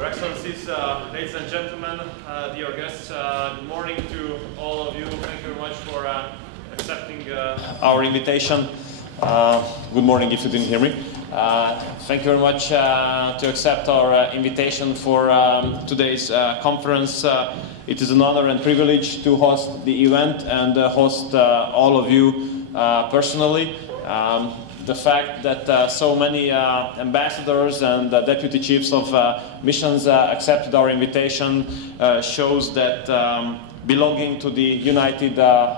Your Excellencies, ladies and gentlemen, dear guests, good morning to all of you. Thank you very much for accepting our invitation. Good morning if you didn't hear me. Thank you very much to accept our invitation for today's conference. It is an honor and privilege to host the event and host all of you personally. The fact that so many ambassadors and deputy chiefs of missions accepted our invitation shows that belonging to the United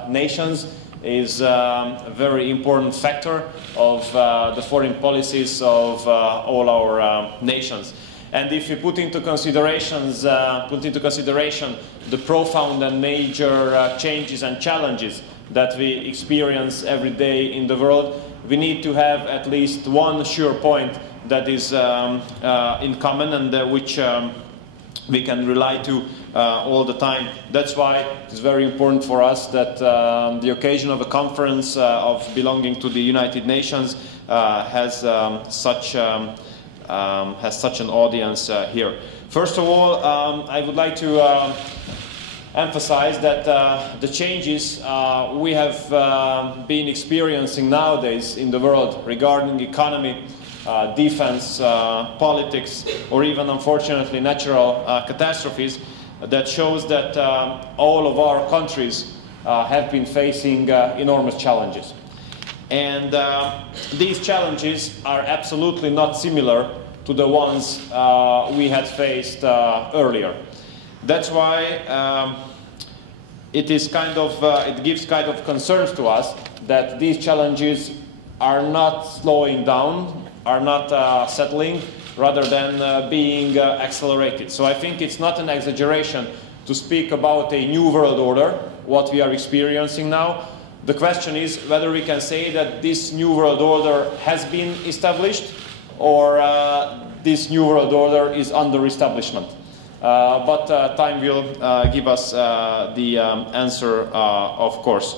Nations is a very important factor of the foreign policies of all our nations. And if you put into consideration the profound and major changes and challenges that we experience every day in the world, we need to have at least one sure point that is in common and which we can rely to all the time. That's why it's very important for us that the occasion of a conference of belonging to the United Nations has such an audience here. First of all, I would like to emphasize that the changes we have been experiencing nowadays in the world regarding economy, defense, politics, or even, unfortunately, natural catastrophes, that shows that all of our countries have been facing enormous challenges. And these challenges are absolutely not similar to the ones we had faced earlier. That's why it gives kind of concerns to us that these challenges are not slowing down, are not settling, rather than being accelerated. So I think it's not an exaggeration to speak about a new world order, what we are experiencing now. The question is whether we can say that this new world order has been established or this new world order is under establishment. But time will give us the answer, of course.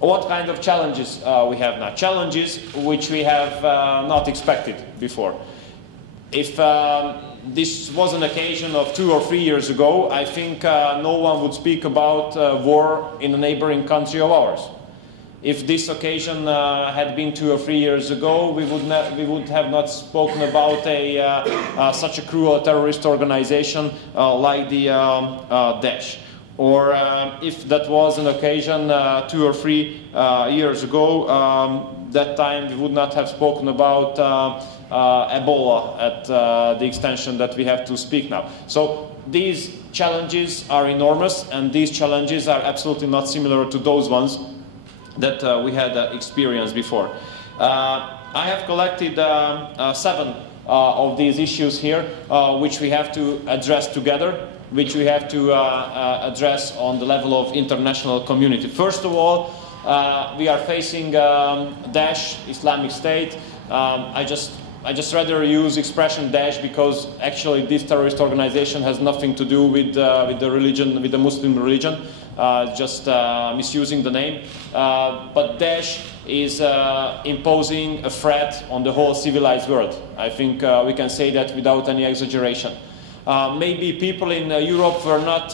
What kind of challenges we have now? Challenges which we have not expected before. If this was an occasion of 2 or 3 years ago, I think no one would speak about war in a neighboring country of ours. If this occasion had been 2 or 3 years ago, we would have not spoken about such a cruel terrorist organization like the Daesh. Or if that was an occasion 2 or 3 years ago, that time we would not have spoken about Ebola at the extension that we have to speak now. So these challenges are enormous, and these challenges are absolutely not similar to those ones that we had experienced before. I have collected 7 of these issues here, which we have to address together, which we have to address on the level of international community. First of all, we are facing Daesh, Islamic State. I just rather use expression Daesh because actually this terrorist organization has nothing to do with the religion, with the Muslim religion. Just misusing the name. But Daesh is imposing a threat on the whole civilized world. I think we can say that without any exaggeration. Maybe people in Europe were not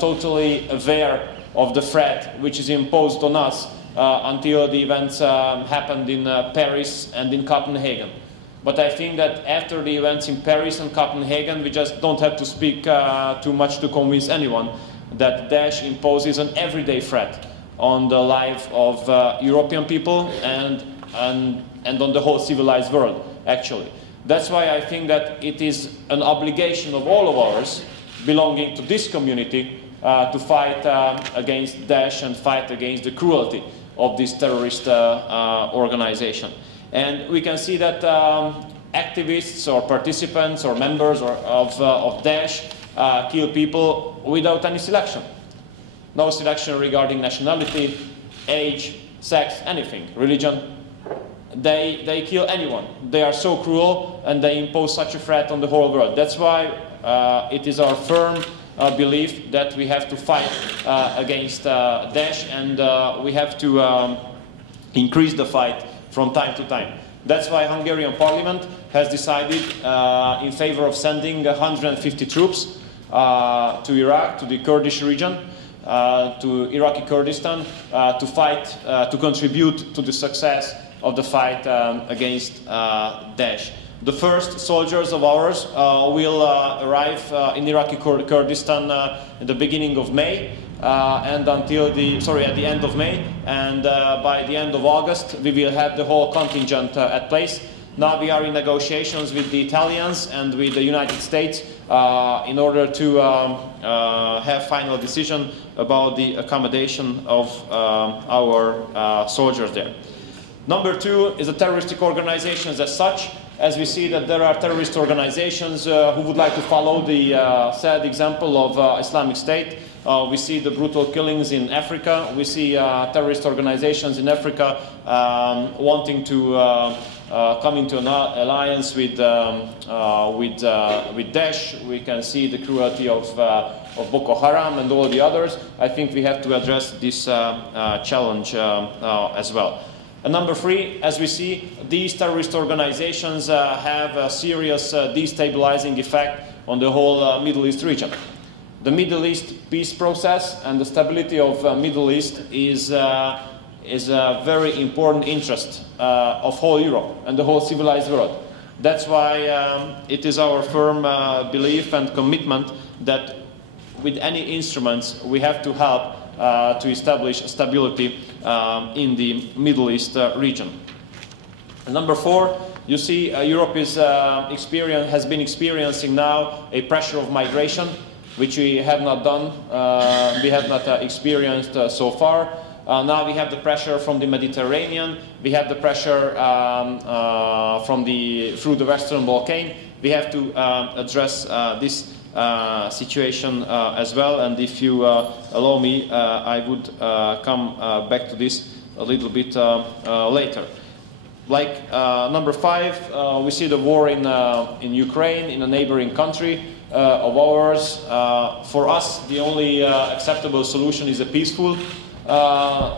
totally aware of the threat which is imposed on us until the events happened in Paris and in Copenhagen. But I think that after the events in Paris and Copenhagen, we just don't have to speak too much to convince anyone that Daesh imposes an everyday threat on the life of European people and on the whole civilized world, actually. That's why I think that it is an obligation of all of ours belonging to this community to fight against Daesh and fight against the cruelty of this terrorist organization. And we can see that activists or participants or members of Daesh kill people without any selection. No selection regarding nationality, age, sex, anything, religion. They kill anyone. They are so cruel and they impose such a threat on the whole world. That's why it is our firm belief that we have to fight against Daesh, and we have to increase the fight from time to time. That's why Hungarian Parliament has decided in favor of sending 150 troops to Iraq, to the Kurdish region, to Iraqi Kurdistan, to fight, to contribute to the success of the fight against Daesh. The first soldiers of ours will arrive in Iraqi Kurdistan in the beginning of May, and until at the end of May, and by the end of August we will have the whole contingent at place. Now we are in negotiations with the Italians and with the United States in order to have final decision about the accommodation of our soldiers there. Number two is the terroristic organizations as such. As we see that there are terrorist organizations who would like to follow the sad example of Islamic State. We see the brutal killings in Africa. We see terrorist organizations in Africa wanting to come into an alliance with Daesh. We can see the cruelty of Boko Haram and all the others. I think we have to address this challenge as well. And number three, as we see, these terrorist organizations have a serious destabilizing effect on the whole Middle East region. The Middle East peace process and the stability of Middle East is a very important interest of whole Europe and the whole civilized world. That's why it is our firm belief and commitment that with any instruments we have to help to establish stability in the Middle East region. And number four, you see Europe is has been experiencing now a pressure of migration, which we have not done, we have not experienced so far. Now we have the pressure from the Mediterranean, we have the pressure through the Western Balkans. We have to address this situation as well, and if you allow me, I would come back to this a little bit later. Like number five, we see the war in Ukraine, in a neighboring country of ours. For us, the only acceptable solution is a peaceful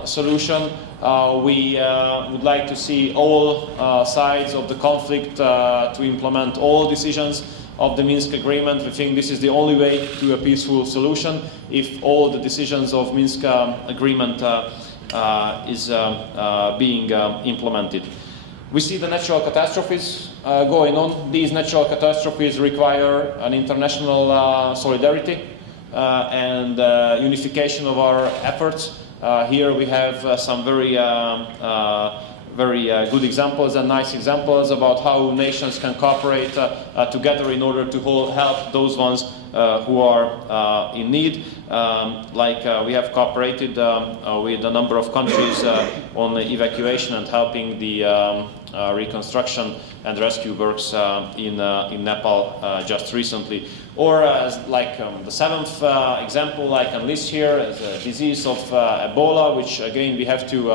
solution. We would like to see all sides of the conflict to implement all decisions of the Minsk agreement. We think this is the only way to a peaceful solution if all the decisions of Minsk agreement is being implemented. We see the natural catastrophes going on. These natural catastrophes require an international solidarity and unification of our efforts. Here we have some very good examples and nice examples about how nations can cooperate together in order to help those ones who are in need. We have cooperated with a number of countries on the evacuation and helping the reconstruction and rescue works in Nepal just recently. Or the seventh example I can list here is a disease of Ebola, which again we have to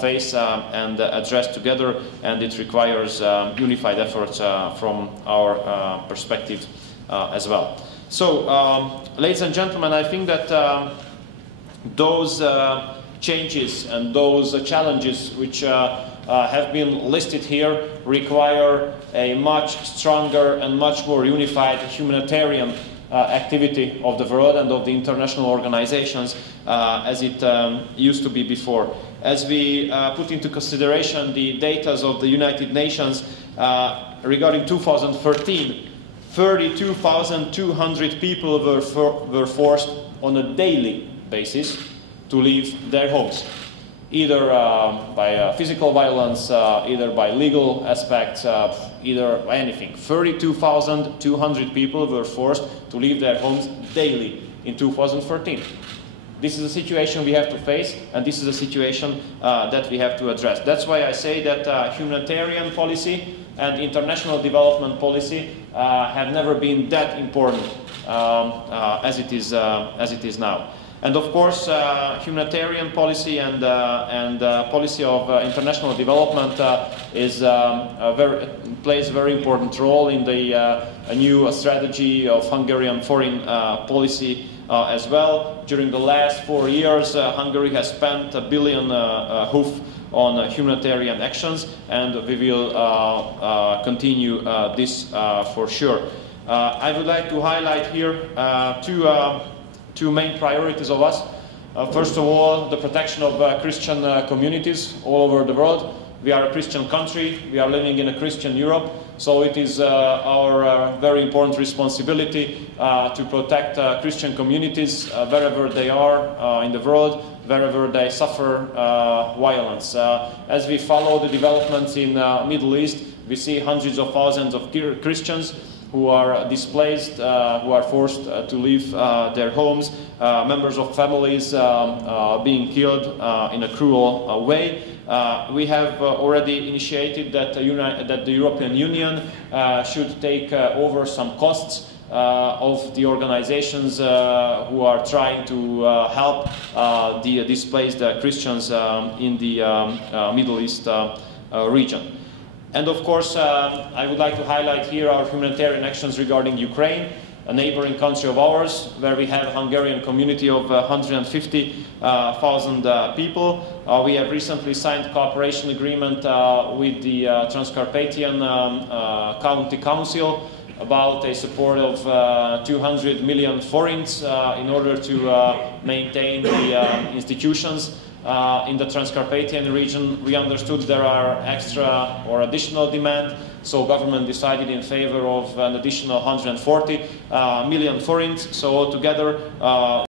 face and address together, and it requires unified efforts from our perspective as well. So, ladies and gentlemen, I think that those changes and those challenges which have been listed here require a much stronger and much more unified humanitarian activity of the world and of the international organizations as it used to be before. As we put into consideration the data of the United Nations regarding 2013, 32,200 people were forced on a daily basis to leave their homes, either by physical violence, either by legal aspects, either by anything. 32,200 people were forced to leave their homes daily in 2013. This is a situation we have to face, and this is a situation that we have to address. That's why I say that humanitarian policy and international development policy have never been that important as it is now. And of course, humanitarian policy and policy of international development plays a very important role in the new strategy of Hungarian foreign policy as well. During the last 4 years, Hungary has spent 1 billion HUF on humanitarian actions, and we will continue this for sure. I would like to highlight here two main priorities of us. First of all, the protection of Christian communities all over the world. We are a Christian country, we are living in a Christian Europe, so it is our very important responsibility to protect Christian communities wherever they are in the world, wherever they suffer violence. As we follow the developments in the Middle East, we see hundreds of thousands of Christians who are displaced, who are forced to leave their homes, members of families being killed in a cruel way. We have already initiated that the European Union should take over some costs of the organizations who are trying to help the displaced Christians in the Middle East region. And of course, I would like to highlight here our humanitarian actions regarding Ukraine, a neighboring country of ours, where we have a Hungarian community of 150,000 people. We have recently signed a cooperation agreement with the Transcarpathian County Council about a support of 200 million forints in order to maintain the institutions in the Transcarpathian region. We understood there are extra or additional demand, so government decided in favor of an additional 140 million forints. So altogether,